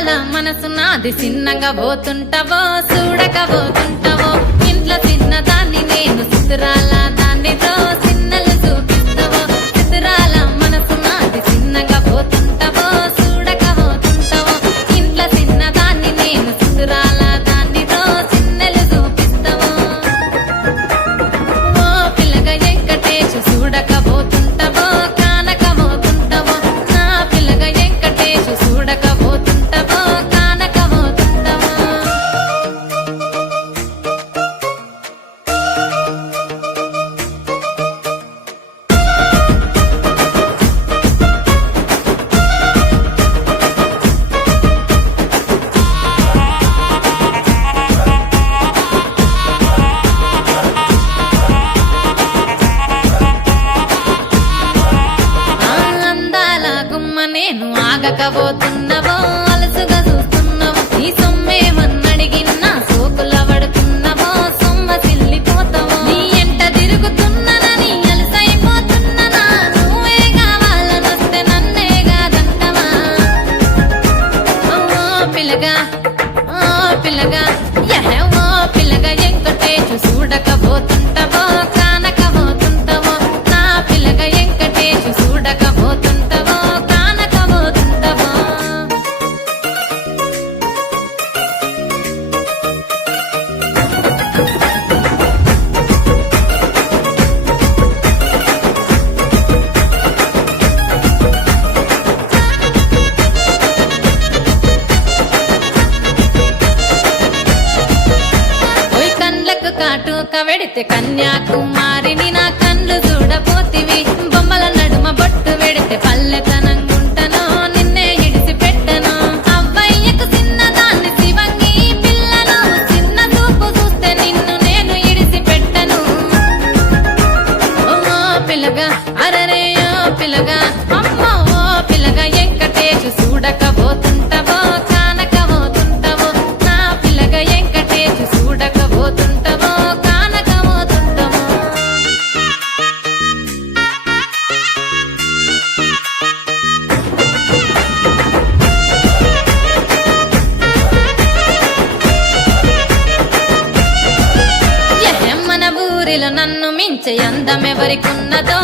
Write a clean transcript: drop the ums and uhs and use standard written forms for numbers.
అందాల మనసు నాది చిన్నగా పోతుంటావో చూడకపోతుంటావో ఇంట్లో చిన్నదాన్ని నేను చిత్రాల దాన్నితో చిన్నలు చూపిస్తావో చిత్రాల మనసు నాది చిన్నగా పోతుంటావో చూడకపోతుంటావో ఇంట్లో చిన్నదాన్ని నేను చిత్రాల దాన్నితో చిన్నలు చూపిస్తావో ఓ పిల్లగా వెంకటేశు చూడకపోతుంటావో కానకపోతుంటావో నా పిల్లగా వెంకటేశు చూడకపోతుంటావో కానకపోతుంటావో అందాల గుమ్మ నేను ఆగకపోతున్నవో అలసుగా చూస్తున్నవో నీ సొమ్మేమన్నడిగిన్నా సోకుల పడుతున్నవో సొమ్మ సిల్లిపోతావో నీ ఎంట తిరుగుతున్ననని అలసైపోతున్ననా నువ్వే కావాలనొస్తే నన్నే కాదంటవా ఓ పిల్లగా ఓ పిల్లగా ఓ పిల్లగా వెంకటేశు చూడకపోతుంటావో కానకపోతుంటావో నా పిల్లగా వెంకటేశు చూడకపోతుంటావో కానకపోతుంటావో ఓయ్ కండ్లకు కాటుక వెడితే కన్యాకుమారిని నా కండ్లు చూడపోతివి బొమ్మల నడుమ బొట్టు వెడితే పల్లెతనంగుంటను నిన్నే ఇడిసి పెట్టను అవ్వయ్యకు చిన్నదాన్ని శివంగి పిల్లను చిన్న చూపు చూస్తే నిన్ను నేను ఇడిసి పెట్టను ఓ పిల్లగా అరరే ఓ పిల్లగా అమ్మో ఓ పిల్లగా వెంకటేశు చూడకపోతుంటావో కానకపోతుంటావో నా పిల్లగా వెంకటేశు చూడకపోతుంటావో కానకపోతుంటావో మన ఊరిలో నన్ను మించే అందమెవరికున్నదో